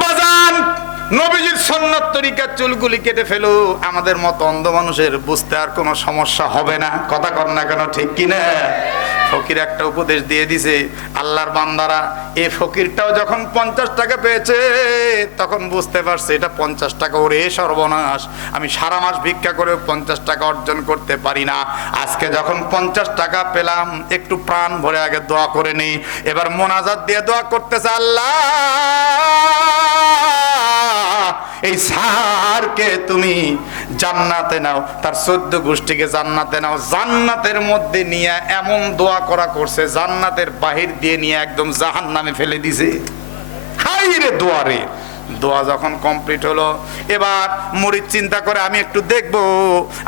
বাজান নবীজির সুন্নাত তরিকা চুলগুলি কেটে ফেলো। আমাদের মত অন্ধ মানুষের বুঝতে আর কোনো সমস্যা হবে না। কথা কর না কেন, ঠিক কিনা? ফকির একটা উপদেশ দিয়ে দিছে, আল্লাহর বান্দারা এই ফকিরটাও যখন 50 টাকা পেয়েছে তখন বুঝতে পারছে এটা 50 টাকা ওরে সর্বনাশ, আমি সারা মাস ভিক্ষা করে 50 টাকা অর্জন করতে পারি না। আজকে যখন 50 টাকা পেলাম একটু প্রাণ ভরে আগে দোয়া করে নেই। এবার মোনাজাত দিয়ে দোয়া করতেছে, আল্লাহ এই সারকে তুমি জান্নাতে নাও, তার 14 গোষ্ঠীকে জান্নাতে নাও। জান্নাতের মধ্যে নিয়ে এমন দোয়া করা করছে, জান্নাতের বাহির দিয়ে নিয়ে একদম জাহান্নামে ফেলে দিছে। হাই রে দোয়া রে। দোয়া যখন কমপ্লিট হলো, এবার মুরিদ চিন্তা করে আমি একটু দেখবো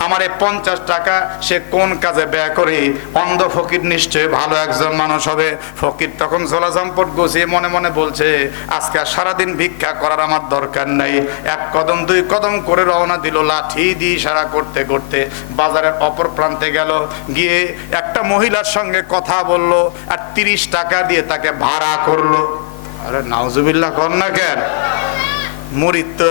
আমার এই 50 টাকা সে কোন কাজে ব্যয় করে। অন্ধ ফকির নিশ্চয় ভালো একজন মানুষ হবে। ফকির তখন ঝোলা সম্পদ গুছিয়ে মনে মনে বলছে, আজকে আর সারাদিন ভিক্ষা করার আমার দরকার নাই। 1 কদম 2 কদম করে রওনা দিল, লাঠি দিয়ে ইশারা করতে করতে বাজারের অপর প্রান্তে গেল। গিয়ে একটা মহিলার সঙ্গে কথা বলল আর 30 টাকা দিয়ে তাকে ভাড়া করলো। আরে নাউজুবিল্লাহ কর না কেন? মুরিদ তো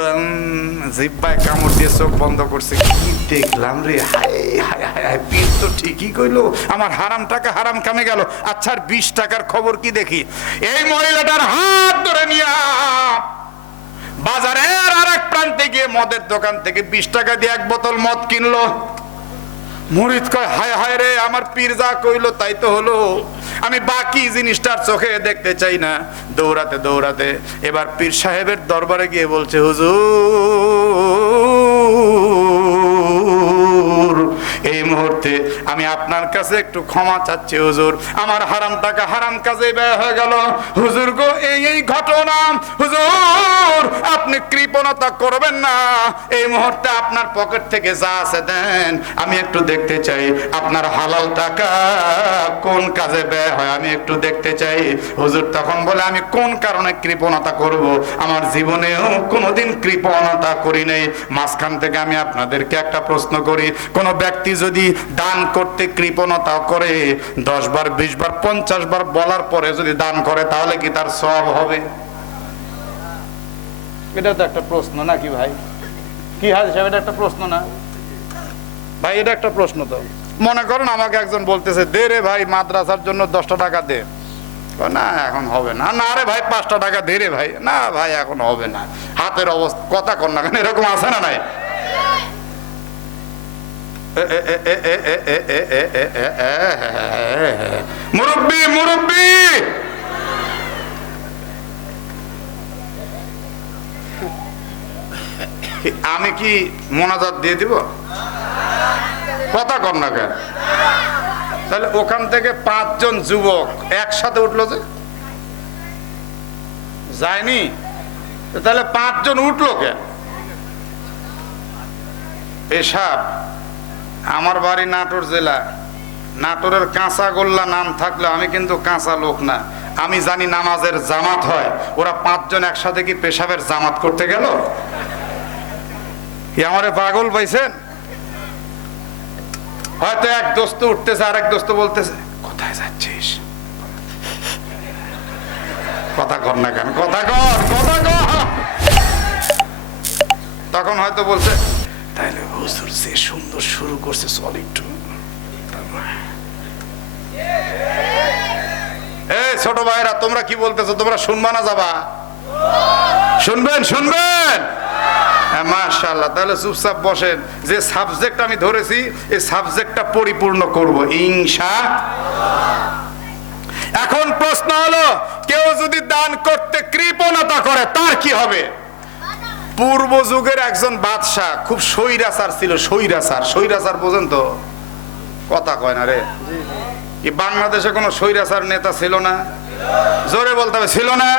জিব্বায় কামড় দিয়ে চোখ বন্ধ করছে। কি দেখলাম রে, হায় হায় হায়, পীর তো ঠিকই কইলো, আমার হারাম টাকা হারাম কামে গেল। আচ্ছা আর 20 টাকার খবর কি দেখি। এই মহিলাটার হাত ধরে নিয়ে বাজারের আরেক প্রান্তে গিয়ে মদের দোকান থেকে 20 টাকা দিয়ে 1 বোতল মদ কিনলো। মুরিদ কয়, হায় হায় রে, আমার পীর যা কইলো তাই তো হলো, আমি বাকি জিনিসটার চোখে দেখতে চাই না। দৌড়াতে দৌড়াতে এবার পীর সাহেবের দরবারে গিয়ে বলছে, হুজুর এই মুহূর্তে আমি আপনার কাছে একটু ক্ষমা চাচ্ছি হুজুর, আমার হারাম টাকা হারাম কাজে ব্যয় হয়ে গেল। হুজুর গো এই ঘটনা, হুজুর আপনি কৃপণতা করবেন না, এই মুহূর্তে আপনার পকেট থেকে যা আছে দেন, আমি একটু দেখতে চাই আপনার হালাল টাকা কোন কাজে ব্যয় হয়, আমি একটু দেখতে চাই। হুজুর তখন বলে, আমি কোন কারণে কৃপণতা করব, আমার জীবনেও কোনোদিন কৃপণতা করি নাই। মাঝখান থেকে আমি আপনাদেরকে একটা প্রশ্ন করি, কোন ব্যক্তি যদি দান করতে কৃপণতা করে 10 বার 20 বার 50 বার বলার পরে যদি দান করে তাহলে কি তার সওয়াব হবে? এটা তো একটা প্রশ্ন নাকি ভাই? কি হাজি সাহেব, এটা একটা প্রশ্ন না ভাই? এটা একটা প্রশ্ন। তো মনে করেন আমাকে একজন বলতেছে, দে রে ভাই মাদ্রাসার জন্য 10টা টাকা দে। না এখন হবে না। না রে ভাই 5টা টাকা দে রে ভাই। না ভাই এখন হবে না। হাতের অবস্থা, কথা কর না কেন, এরকম আছে না নাই? মুরব্বি মুরব্বি, আমি কি মোনাজাত দিয়ে দিব? কথা কর না কেন? তাহলে ওখান থেকে 5 জন যুবক একসাথে উঠলো যে যায়নি, তাহলে 5 জন উঠলো কেন? পেশাব। আমার বাড়ি নাটোর জেলা, নাটোরের কাঁচা গোল্লা নাম থাকলে আমি কিন্তু কাঁচা লোক না। আমি জানি নামাজের জামাত হয়, ওরা 5 জন একসাথে কি পেশাবের জামাত করতে গেল? আমারে পাগল পাইছেন? হয়তো এক দোস্ত উঠতেছে, আরেক দোস্ত বলতেছে, কোথায় যাচ্ছিস? কথা কর না কেন? কথা কর, কথা কর। তখন হয়তো বলছে, তাইলে হুজুর যে সুন্দর শুরু করছে, চল একটু। এই ছোট ভাইরা, তোমরা কি বলতেছো? তোমরা শুনবা না যাবা? শুনবেন শুনবেন? মাশাআল্লাহ, তাহলে চুপচাপ বসেন। যে সাবজেক্ট আমি ধরেছি এই সাবজেক্টটা পরিপূর্ণ করব ইনশাআল্লাহ। এখন প্রশ্ন হলো, কেউ যদি দান করতে কৃপণতা করে তার কি হবে? পূর্ব যুগের একজন বাদশা, খুব স্বৈরাচার ছিল। স্বৈরাচার, স্বৈরাচার বোঝেন তো? কথা কয় না রে। কি বাংলাদেশে কোনো স্বৈরাচার নেতা ছিল না? জোরে বলতে হবে, ছিল না?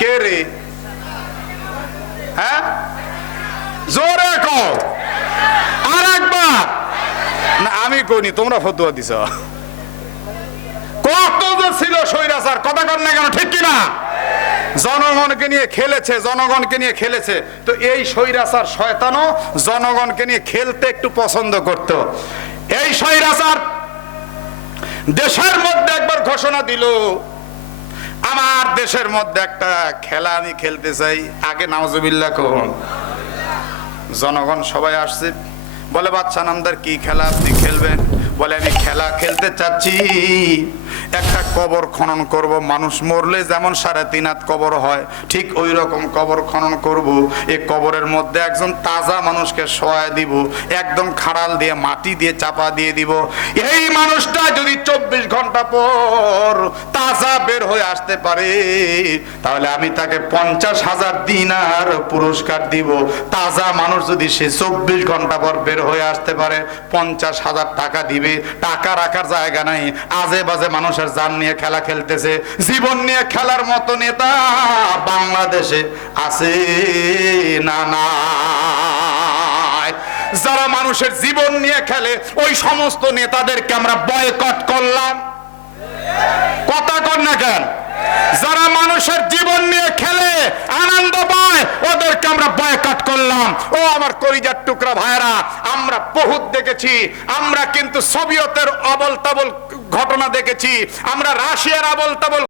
কে রে? হ্যাঁ জোরে কও আর একবার। না আমি কইনি, তোমরা ফতোয়া দিছ। কত যে ছিল স্বৈরাচার, কথা কর না কেন, ঠিক কিনা? জনগণকে নিয়ে খেলেছে, জনগণকে নিয়ে খেলেছে। তো এই স্বৈরাচার শয়তানও জনগণকে নিয়ে খেলতে একটু পছন্দ করত। এই স্বৈরাচার দেশের মধ্যে একবার ঘোষণা দিল, আমার দেশের মধ্যে একটা খেলা আমি খেলতে চাই, আগে নাউজুবিল্লাহ কোন জনগণ সবাই আসছে, বলে বাচ্চা নামদার কি খেলা আপনি খেলবেন? বলে আমি খেলা খেলতে চাচ্ছি, একটা কবর খনন করব, মানুষ মরলে যেমন 3.5 হাত কবর হয় ঠিক ওই রকম কবর খনন করব। এই কবরের মধ্যে একজন তাজা মানুষকে শোয়ায় দিব, একদম খাড়াল দিয়ে মাটি দিয়ে চাপা দিয়ে দিব। এই মানুষটা যদি 24 ঘন্টা পর তাজা বের হয়ে আসতে পারে, তাহলে আমি তাকে 50,000 দিনার পুরস্কার দিব। তাজা মানুষ যদি সে 24 ঘন্টা পর বের হয়ে আসতে পারে, 50,000 টাকা দিবে। টাকা রাখার জায়গা নাই, আজে বাজে মানুষের জান নিয়ে খেলা খেলতেছে। জীবন নিয়ে খেলার মতো নেতা বাংলাদেশে আছে না? নাই। যারা মানুষের জীবন নিয়ে খেলে ওই সমস্ত নেতাদেরকে আমরা বয়কট করলাম। কথা কর না কেন? যারা মানুষের জীবন নিয়ে খেলে আনন্দ পায় ওদেরকে আমরা বয়কট করলাম। ও আমার কলিজার টুকরা ভাইরা, আমরা বহুত দেখেছি, আমরা কিন্তু সোভিয়েতের আবল তাবল ঘটনা দেখেছি, আমরা রাশিয়ার আবল তাবল